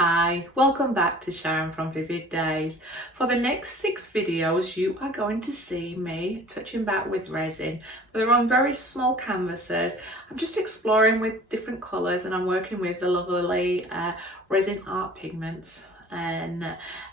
Hi, welcome back to Sharon from Vivid Days. For the next 6 videos you are going to see me touching back with resin. They're on very small canvases. I'm just exploring with different colours and I'm working with the lovely Rezin Art Pigments, and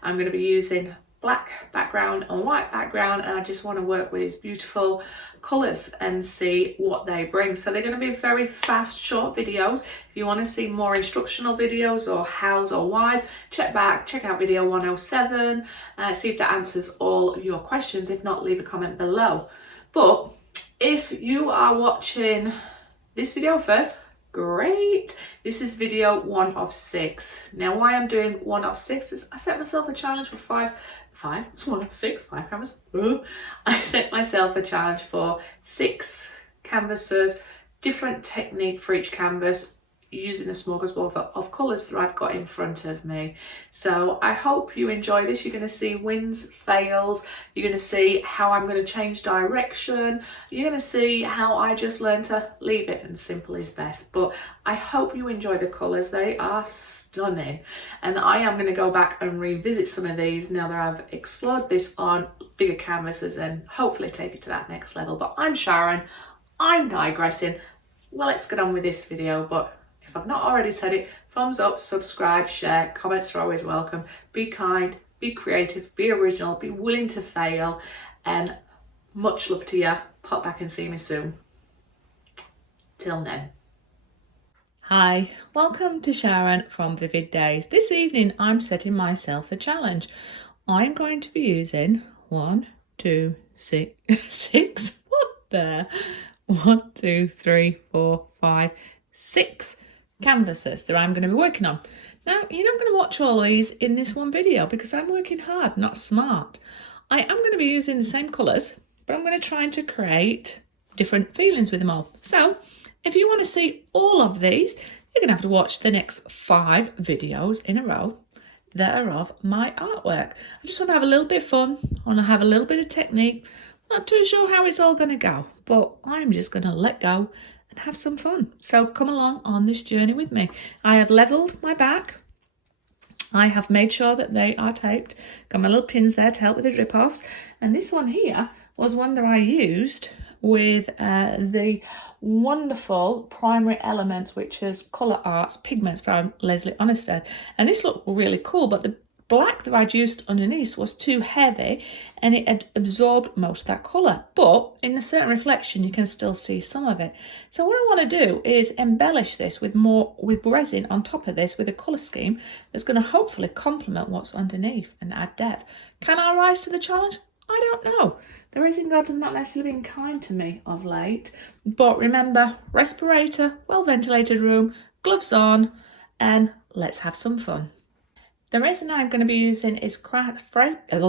I'm going to be using black background and white background, and I just want to work with these beautiful colours and see what they bring. So they're going to be very fast short videos. If you want to see more instructional videos or hows or whys, check out video 107, see if that answers all your questions. If not, leave a comment below. But if you are watching this video first, great. This is video 1 of 6. Now why I'm doing 1 of 6 is I set myself a challenge for 5 canvases. I set myself a challenge for 6 canvases, different technique for each canvas, using a smorgasbord of colours that I've got in front of me. So I hope you enjoy this. You're going to see wins, fails, you're going to see how I'm going to change direction, you're going to see how I just learned to leave it and simple is best. But I hope you enjoy the colours. They are stunning, and I am going to go back and revisit some of these now that I've explored this on bigger canvases and hopefully take it to that next level. But I'm Sharon, I'm digressing. Well, let's get on with this video. But if I've not already said it, thumbs up, subscribe, share, comments are always welcome. Be kind, be creative, be original, be willing to fail, and much love to you. Pop back and see me soon. Till then. Hi, welcome to Sharon from Vivid Days. This evening I'm setting myself a challenge. I'm going to be using 1, 2, 6, what the? 1, 2, 3, 4, 5, 6 canvases that I'm going to be working on. Now, you're not going to watch all these in this one video because I'm working hard, not smart. I am going to be using the same colours, but I'm going to try to create different feelings with them all. So if you want to see all of these, you're going to have to watch the next 5 videos in a row that are of my artwork. I just want to have a little bit of fun. I want to have a little bit of technique. Not too sure how it's all going to go, but I'm just going to let go and have some fun. So come along on this journey with me. I have levelled my back. I have made sure that they are taped. Got my little pins there to help with the drip offs. And this one here was one that I used with the wonderful Primary Elements, which is Colour Arts Pigments from Lindley. And this looked really cool, but the black that I'd used underneath was too heavy and it had absorbed most of that colour, but in a certain reflection you can still see some of it. So what I want to do is embellish this with resin on top of this with a colour scheme that's going to hopefully complement what's underneath and add depth. Can I rise to the challenge? I don't know. The resin gods have not necessarily been kind to me of late, but remember, respirator, well ventilated room, gloves on, and let's have some fun. The resin I'm going to be using is craft resin,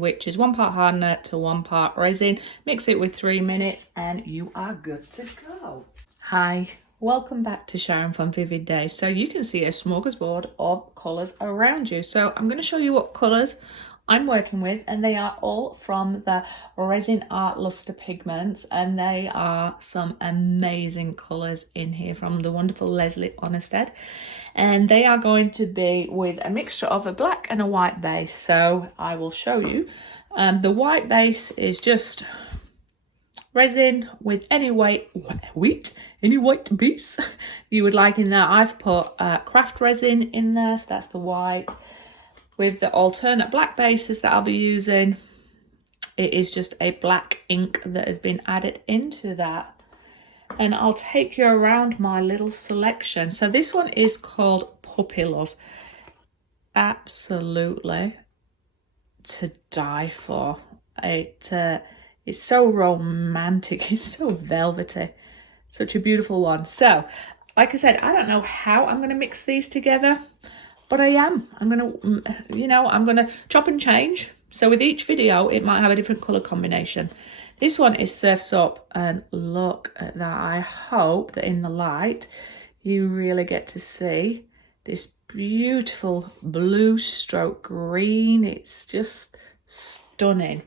which is 1 part hardener to 1 part resin. Mix it with 3 minutes and you are good to go. Hi, welcome back to Sharon from Vivid Days. So you can see a smorgasbord of colours around you. So I'm going to show you what colours I'm working with, and they are all from the Rezin Art Luster Pigments, and they are some amazing colours in here from the wonderful Lindley, and they are going to be with a mixture of a black and a white base. So I will show you. The white base is just resin with any white piece you would like in there. I've put craft resin in there, so that's the white. With the alternate black bases that I'll be using, it is just a black ink that has been added into that. And I'll take you around my little selection. So this one is called Puppy Love. Absolutely to die for. It's so romantic, it's so velvety. Such a beautiful one. So, like I said, I don't know how I'm going to mix these together, but I'm going to chop and change. So with each video, it might have a different colour combination. This one is Surf's Up, and look at that. I hope that in the light, you really get to see this beautiful blue stroke green. It's just stunning.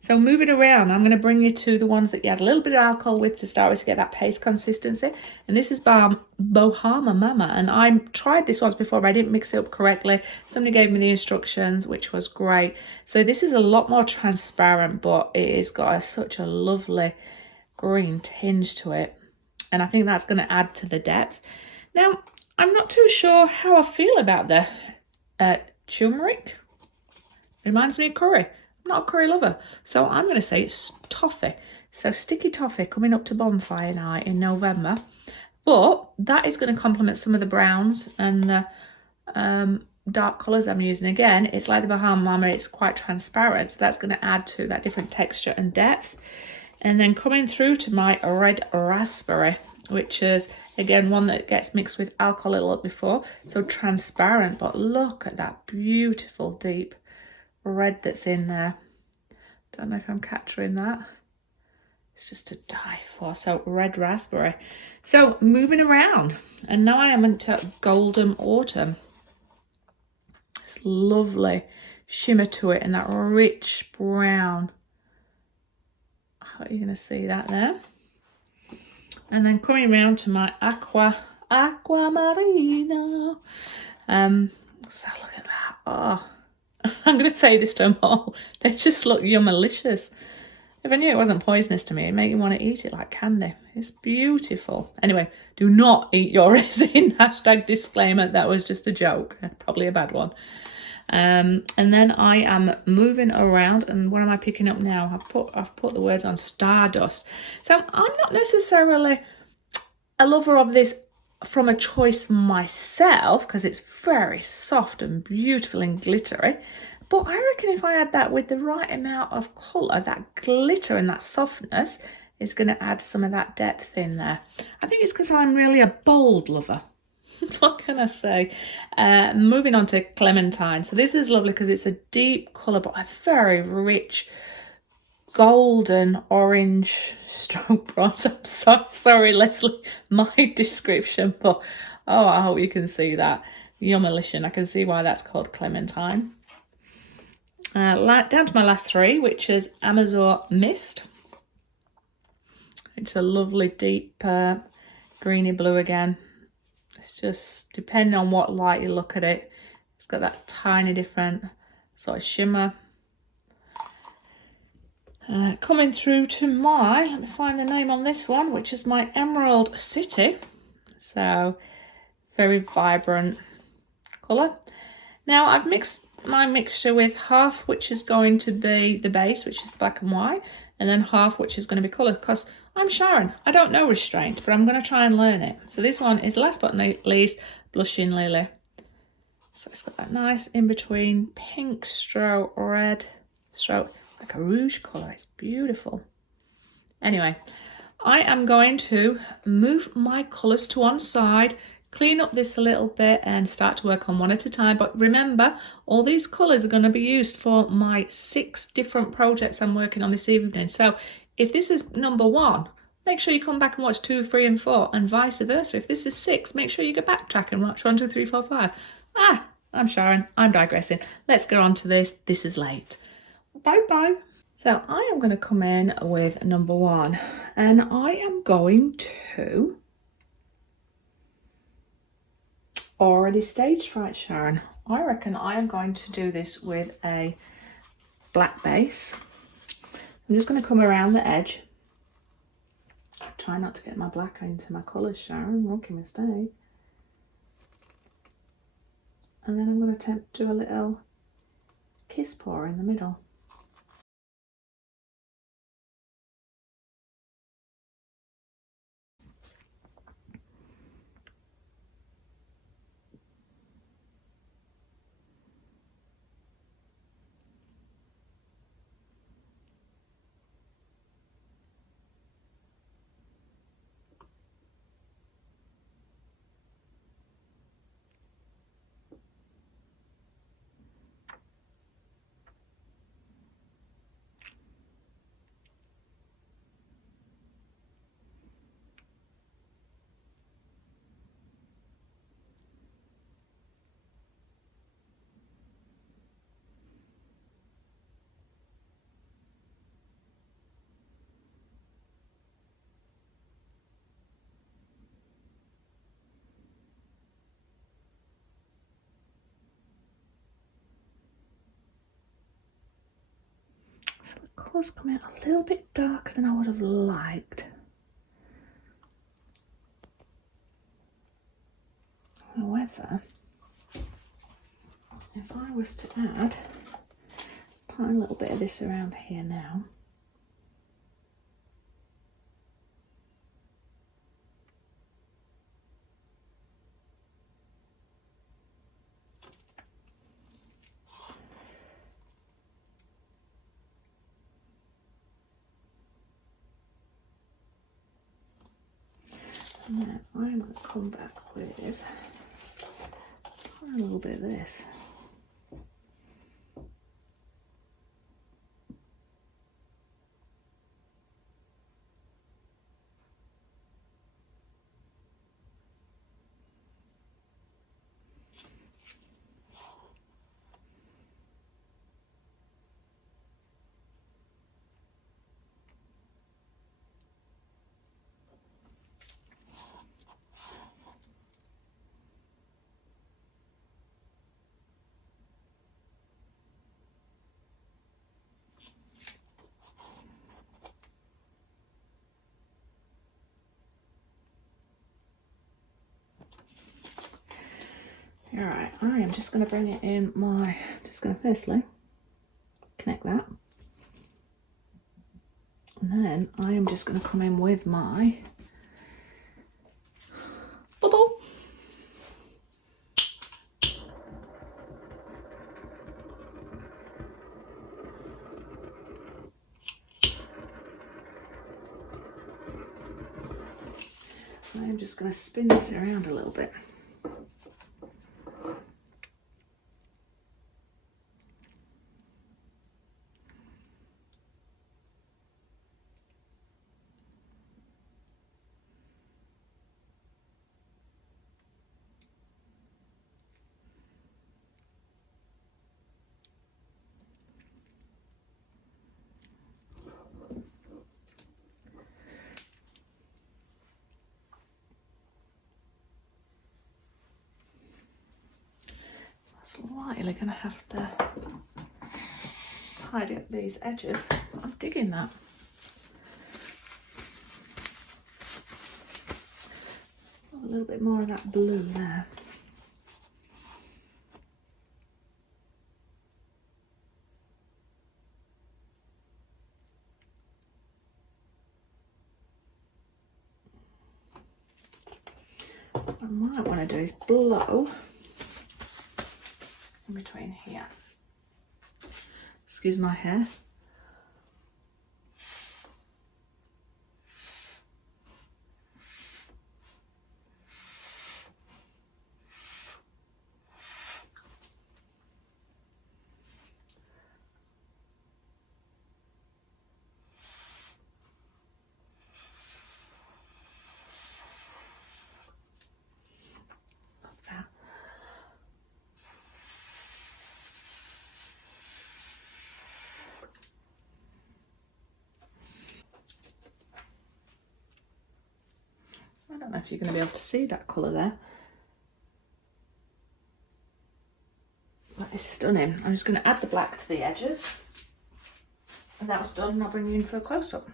So moving around, I'm going to bring you to the ones that you had a little bit of alcohol with to start with to get that paste consistency. And this is by Bohama Mama. And I tried this once before, but I didn't mix it up correctly. Somebody gave me the instructions, which was great. So this is a lot more transparent, but it has got such a lovely green tinge to it. And I think that's going to add to the depth. Now, I'm not too sure how I feel about the turmeric. Reminds me of curry. I'm not a curry lover, so I'm going to say it's toffee. So sticky toffee coming up to bonfire night in November. But that is going to complement some of the browns and the dark colours I'm using. Again, it's like the Bahama Mama, it's quite transparent, so that's going to add to that different texture and depth. And then coming through to my red raspberry, which is, again, one that gets mixed with alcohol a little before. So transparent, but look at that beautiful deep red that's in there. Don't know if I'm capturing that. It's just to die for. So red raspberry. So moving around, and now I am into golden autumn. This lovely shimmer to it and that rich brown. How are you going to see that there? And then coming around to my aquamarina. So look at that. Oh, I'm going to say this to them all. They just look yummalicious. If I knew it wasn't poisonous to me, it'd make you want to eat it like candy. It's beautiful. Anyway, do not eat your resin. Hashtag disclaimer. That was just a joke. Probably a bad one. And then I am moving around, and what am I picking up now? I've put the words on stardust. So I'm not necessarily a lover of this from a choice myself, because it's very soft and beautiful and glittery. But I reckon if I add that with the right amount of colour, that glitter and that softness is going to add some of that depth in there. I think it's because I'm really a bold lover. What can I say? Moving on to clementine. So this is lovely because it's a deep colour, but a very rich golden orange stroke bronze. I'm so sorry, Leslie, my description, but oh, I hope you can see that. Yummalicious. I can see why that's called clementine. Down to my last three, which is Amazon Mist. It's a lovely deep greeny blue again. It's just, depending on what light you look at it, it's got that tiny different sort of shimmer. Coming through to my, let me find the name on this one, which is my Emerald City. So, very vibrant colour. Now, I've mixed my mixture with half, which is going to be the base, which is black and white, and then half, which is going to be colour, because I'm Sharon. I don't know restraint, but I'm going to try and learn it. So this one is, last but not least, Blushing Lily. So it's got that nice in-between pink stroke, red stroke, like a rouge colour. It's beautiful. Anyway, I am going to move my colours to one side, clean up this a little bit and start to work on one at a time. But remember, all these colours are going to be used for my 6 different projects I'm working on this evening. So if this is number 1, make sure you come back and watch 2, 3 and 4, and vice versa. If this is 6, make sure you go backtrack and watch 1, 2, 3, 4, 5. I'm Sharon, I'm digressing. Let's get on to this. This is late. Bye. So I am going to come in with number 1, and I am going to already stage fright, Sharon. I reckon I am going to do this with a black base. I'm just going to come around the edge. Try not to get my black into my colours, Sharon. Rookie mistake. And then I'm going to attempt to do a little kiss pour in the middle. Colours come out a little bit darker than I would have liked. However, if I was to add a tiny little bit of this around here now, and then I'm going to come back with a little bit of this. Alright, I am just going to bring it in just going to firstly connect that. And then I am just going to come in with my bubble. I am just going to spin this around a little bit. Slightly going to have to tidy up these edges. I'm digging that. A little bit more of that blue there. What I might want to do is blow in between here. Excuse my hair. I don't know if you're going to be able to see that colour there. That is stunning. I'm just going to add the black to the edges. And that was done, and I'll bring you in for a close-up.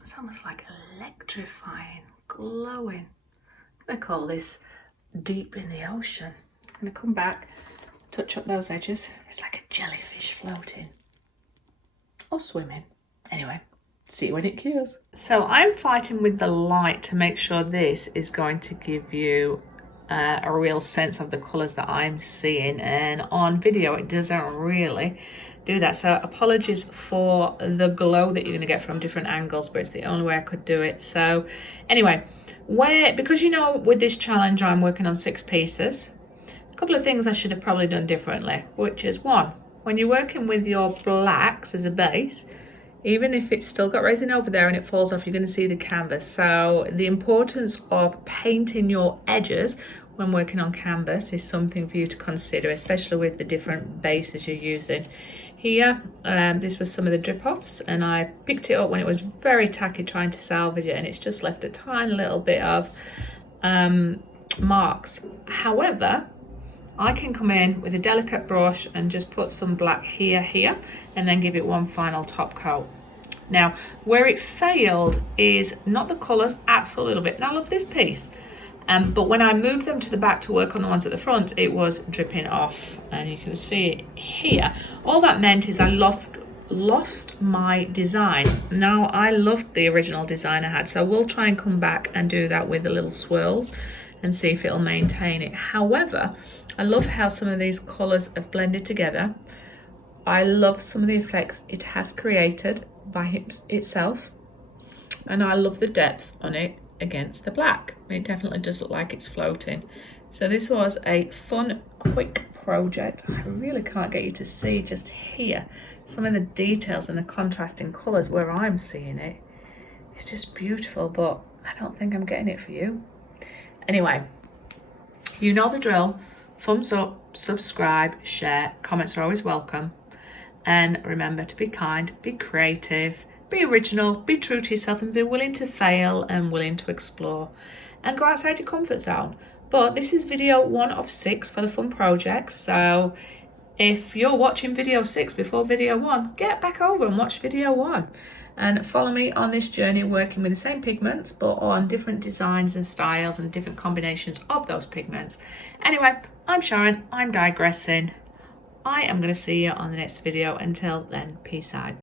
It's almost like electrifying, glowing. I'm going to call this deep in the ocean. I'm going to come back, touch up those edges. It's like a jellyfish floating or swimming. Anyway, see you when it cures. So I'm fighting with the light to make sure this is going to give you a real sense of the colours that I'm seeing, and on video it doesn't really do that. So apologies for the glow that you're going to get from different angles, but it's the only way I could do it. So anyway, because you know with this challenge I'm working on 6 pieces, a couple of things I should have probably done differently, which is one, when you're working with your blacks as a base, even if it's still got resin over there and it falls off, you're going to see the canvas. So the importance of painting your edges when working on canvas is something for you to consider, especially with the different bases you're using. Here, this was some of the drip offs, and I picked it up when it was very tacky trying to salvage it, and it's just left a tiny little bit of marks. However, I can come in with a delicate brush and just put some black here, and then give it one final top coat. Now, where it failed is not the colours, absolutely love it. And I love this piece. But when I moved them to the back to work on the ones at the front, it was dripping off. And you can see it here. All that meant is I lost my design. Now, I loved the original design I had, so we'll try and come back and do that with the little swirls and see if it'll maintain it. However, I love how some of these colours have blended together. I love some of the effects it has created by itself, and I love the depth on it against the black. It definitely does look like it's floating. So this was a fun, quick project. I really can't get you to see just here some of the details and the contrasting colours where I'm seeing it. It's just beautiful, but I don't think I'm getting it for you. Anyway, you know the drill. Thumbs up, subscribe, share, comments are always welcome. And remember to be kind, be creative, be original, be true to yourself, and be willing to fail and willing to explore and go outside your comfort zone. But this is video 1 of 6 for the fun project. So if you're watching video 6 before video 1, get back over and watch video 1. And follow me on this journey working with the same pigments, but on different designs and styles and different combinations of those pigments. Anyway, I'm Sharon, I'm digressing. I am going to see you on the next video. Until then, peace out.